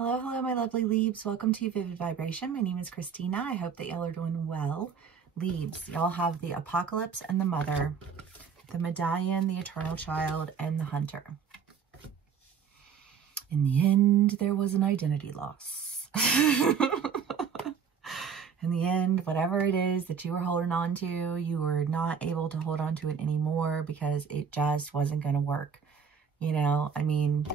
Hello, hello, my lovely Leaves. Welcome to Vivid Vibration. My name is Christina. I hope that y'all are doing well. Leaves, y'all have the Apocalypse and the Mother, the Medallion, the Eternal Child, and the Hunter. In the end, there was an identity loss. In the end, whatever it is that you were holding on to, you were not able to hold on to it anymore because it just wasn't going to work. You know, I mean,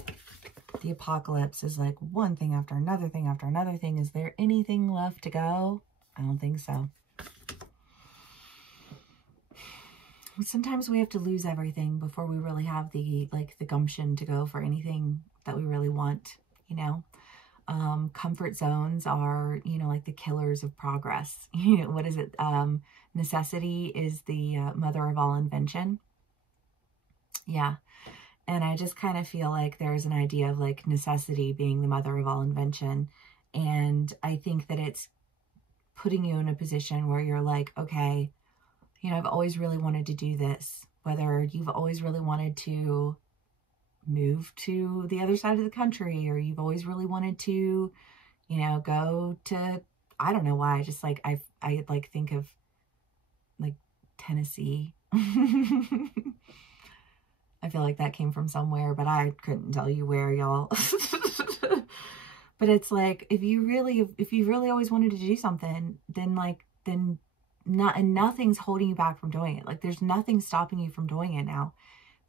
the apocalypse is like one thing after another thing after another thing. Is there anything left to go? I don't think so. Sometimes we have to lose everything before we really have the gumption to go for anything that we really want, you know. Comfort zones are, you know, like the killers of progress. You know, what is it? Necessity is the mother of all invention. Yeah. And I just kind of feel like there's an idea of like necessity being the mother of all invention. And I think that it's putting you in a position where you're like, okay, you know, I've always really wanted to do this. Whether you've always really wanted to move to the other side of the country, or you've always really wanted to, you know, go to, I don't know why, I just like, I like think of like Tennessee. I feel like that came from somewhere, but I couldn't tell you where, y'all. But it's like, if you really always wanted to do something, then nothing's holding you back from doing it. Like, there's nothing stopping you from doing it now.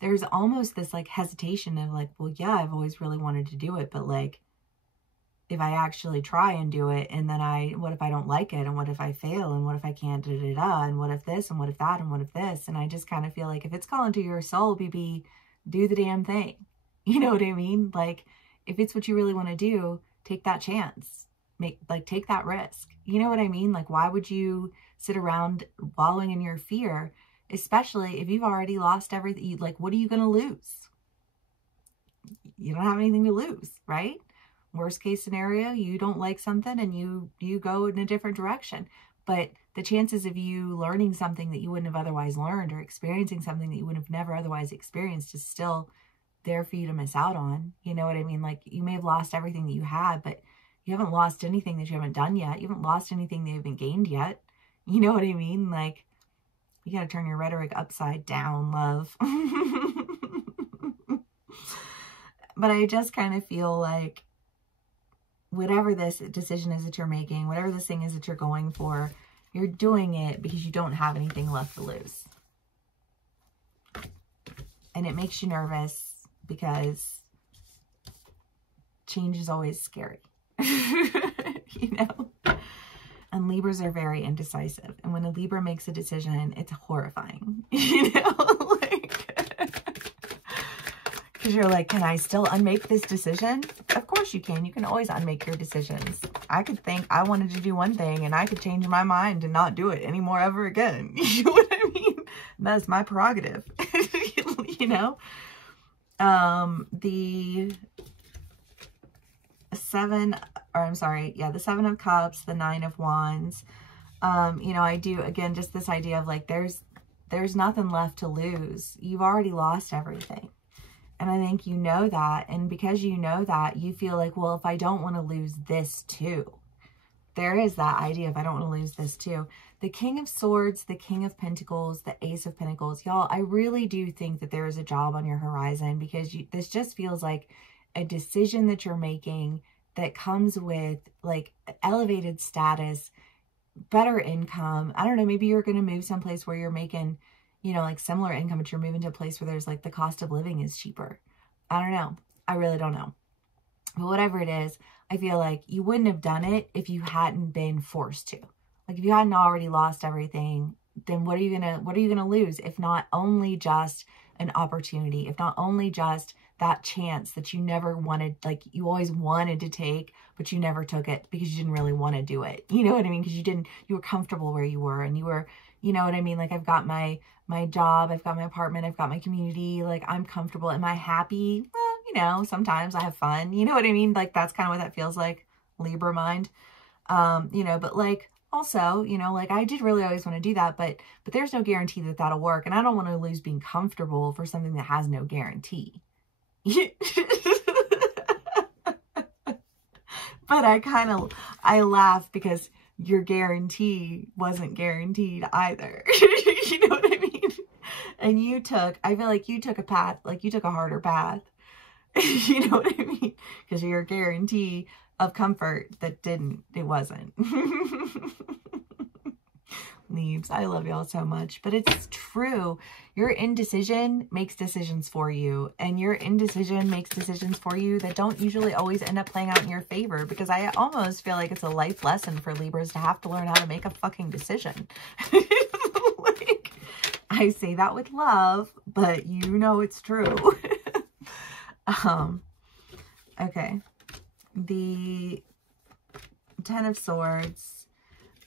There's almost this like hesitation of like, well, yeah, I've always really wanted to do it, but like, if I actually try and do it, and then what if I don't like it? And what if I fail? And what if I can't, and what if this, and what if that, and what if this? And I just kind of feel like if it's calling to your soul, baby, do the damn thing. You know what I mean? Like, if it's what you really want to do, take that chance. Take that risk. You know what I mean? Like, why would you sit around wallowing in your fear, especially if you've already lost everything? Like, what are you going to lose? You don't have anything to lose, right? Worst case scenario, you don't like something and you go in a different direction. But the chances of you learning something that you wouldn't have otherwise learned, or experiencing something that you would have never otherwise experienced, is still there for you to miss out on. You know what I mean? Like, you may have lost everything that you had, but you haven't lost anything that you haven't done yet. You haven't lost anything that you haven't gained yet. You know what I mean? Like, you got to turn your rhetoric upside down, love. But I just kind of feel like, whatever this decision is that you're making, whatever this thing is that you're going for, you're doing it because you don't have anything left to lose. And it makes you nervous because change is always scary. You know? And Libras are very indecisive. And when a Libra makes a decision, it's horrifying. You know? Because you're like, can I still unmake this decision? Of course you can. You can always unmake your decisions. I could think I wanted to do one thing and I could change my mind and not do it anymore ever again. You know what I mean? That's my prerogative. You know? The Seven of Cups, the Nine of Wands. You know, I do, again, just this idea of like, there's nothing left to lose. You've already lost everything. And I think you know that. And because you know that, you feel like, well, if I don't want to lose this too. There is that idea of I don't want to lose this too. The King of Swords, the King of Pentacles, the Ace of Pentacles. Y'all, I really do think that there is a job on your horizon, because this just feels like a decision that you're making that comes with like elevated status, better income. I don't know, maybe you're going to move someplace where you're making, you know, like similar income, but you're moving to a place where there's like the cost of living is cheaper. I don't know. I really don't know. But whatever it is, I feel like you wouldn't have done it if you hadn't been forced to. Like, if you hadn't already lost everything, then what are you gonna lose? If not only just an opportunity, if not only just that chance that you never wanted, like you always wanted to take, but you never took it because you didn't really want to do it. You know what I mean? Because you were comfortable where you were, and you were, you know what I mean? Like, I've got my job, I've got my apartment, I've got my community, like, I'm comfortable. Am I happy? Well, you know, sometimes I have fun. You know what I mean? Like, that's kind of what that feels like, Libra mind. You know, but like, also, you know, like, I did really always want to do that, but there's no guarantee that that'll work. And I don't want to lose being comfortable for something that has no guarantee. But I laugh because your guarantee wasn't guaranteed either. You know what I mean? And I feel like you took a path, like you took a harder path. You know what I mean? Because your guarantee of comfort it wasn't. Leaves, I love y'all so much, but it's true. Your indecision makes decisions for you, and your indecision makes decisions for you that don't usually always end up playing out in your favor, because I almost feel like it's a life lesson for Libras to have to learn how to make a fucking decision. Like, I say that with love, but you know it's true. Okay. The Ten of Swords,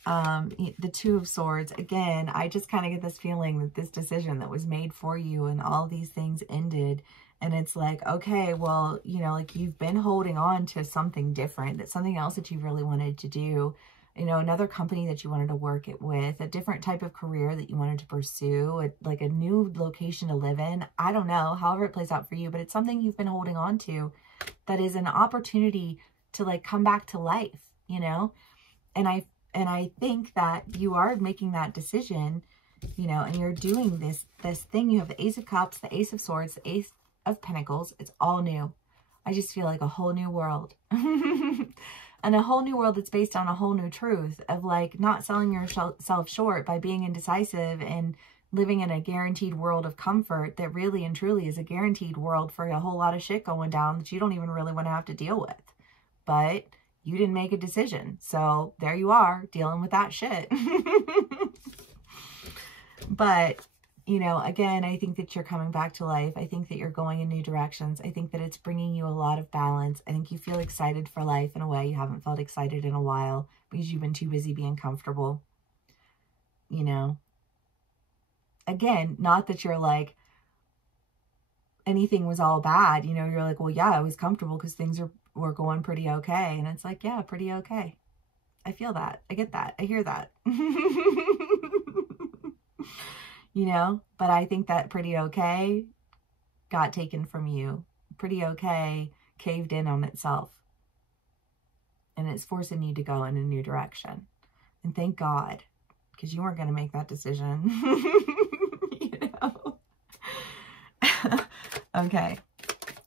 the Two of Swords, again, I just kind of get this feeling that this decision that was made for you and all these things ended. And it's like, okay, well, you know, like you've been holding on to something different, that's something else that you really wanted to do. You know, another company that you wanted to work it with, a different type of career that you wanted to pursue, like a new location to live in. I don't know, however it plays out for you, but it's something you've been holding on to that is an opportunity to like come back to life, you know? And I think that you are making that decision, you know, and you're doing this thing. You have the Ace of Cups, the Ace of Swords, the Ace of Pentacles. It's all new. I just feel like a whole new world. And a whole new world that's based on a whole new truth of like not selling yourself short by being indecisive and living in a guaranteed world of comfort that really and truly is a guaranteed world for a whole lot of shit going down that you don't even really want to have to deal with. But you didn't make a decision. So there you are dealing with that shit. But, you know, again, I think that you're coming back to life. I think that you're going in new directions. I think that it's bringing you a lot of balance. I think you feel excited for life in a way you haven't felt excited in a while because you've been too busy being comfortable. You know, again, not that you're like, anything was all bad. You know, you're like, well, yeah, I was comfortable because things were going pretty okay. And it's like, yeah, pretty okay. I feel that. I get that. I hear that. You know, but I think that pretty okay got taken from you. Pretty okay caved in on itself. And it's forcing you to go in a new direction. And thank God, because you weren't going to make that decision. You know? Okay.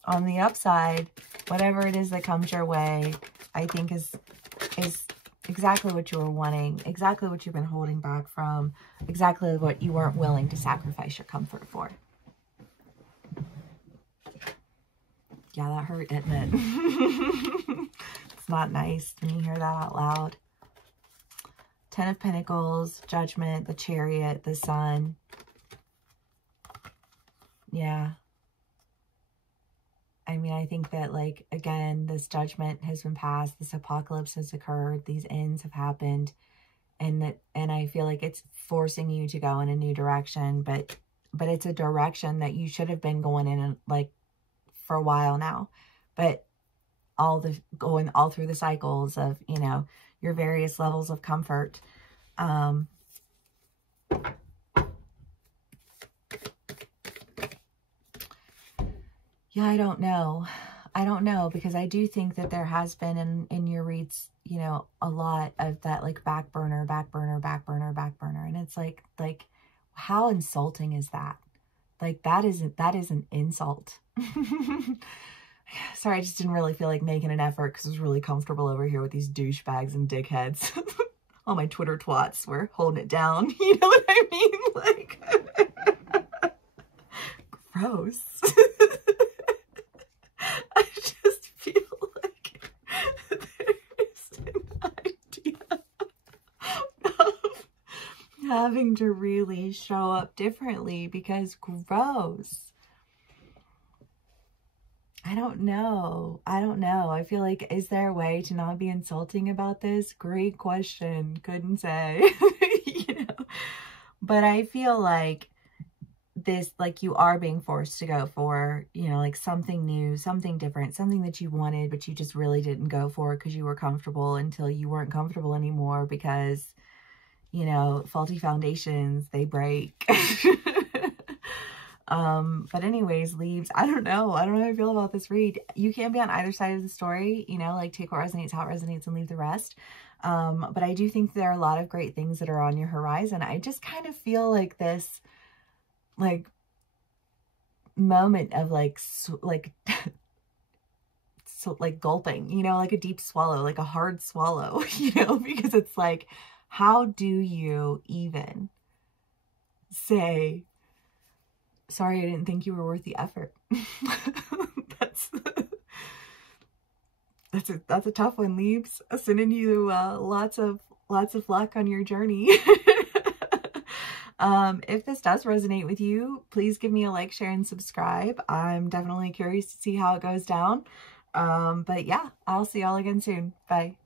On the upside, whatever it is that comes your way, I think is exactly what you were wanting, exactly what you've been holding back from, exactly what you weren't willing to sacrifice your comfort for. Yeah, that hurt, didn't it? It's not nice when you hear that out loud. Ten of Pentacles, Judgment, the Chariot, the Sun. Yeah. I mean, I think that, like, again, this judgment has been passed. This apocalypse has occurred. These ends have happened. And I feel like it's forcing you to go in a new direction. But it's a direction that you should have been going in, like, for a while now. But going all through the cycles of, you know, your various levels of comfort. Yeah, I don't know. I don't know, because I do think that there has been in your reads, you know, a lot of that like back burner. And it's like how insulting is that? Like that is an insult. Sorry, I just didn't really feel like making an effort because I was really comfortable over here with these douchebags and dickheads. All my Twitter twats were holding it down. You know what I mean? Like, gross. I just feel like there is an idea of having to really show up differently because gross. I don't know. I feel like, is there a way to not be insulting about this? Great question. Couldn't say. You know? But I feel like this, like you are being forced to go for, you know, like something new, something different, something that you wanted, but you just really didn't go for because you were comfortable until you weren't comfortable anymore because, you know, faulty foundations, they break. But anyways, Leaves, I don't know how I feel about this read. You can be on either side of the story, you know, like take what resonates, how it resonates, and leave the rest. But I do think there are a lot of great things that are on your horizon. I just kind of feel like this, like, moment of like so like gulping, you know, like a deep swallow, like a hard swallow, you know, because it's like, how do you even say, sorry, I didn't think you were worth the effort? That's a tough one, Leaves. Sending you lots of luck on your journey. If this does resonate with you, please give me a like, share, and subscribe. I'm definitely curious to see how it goes down. But yeah, I'll see y'all again soon. Bye.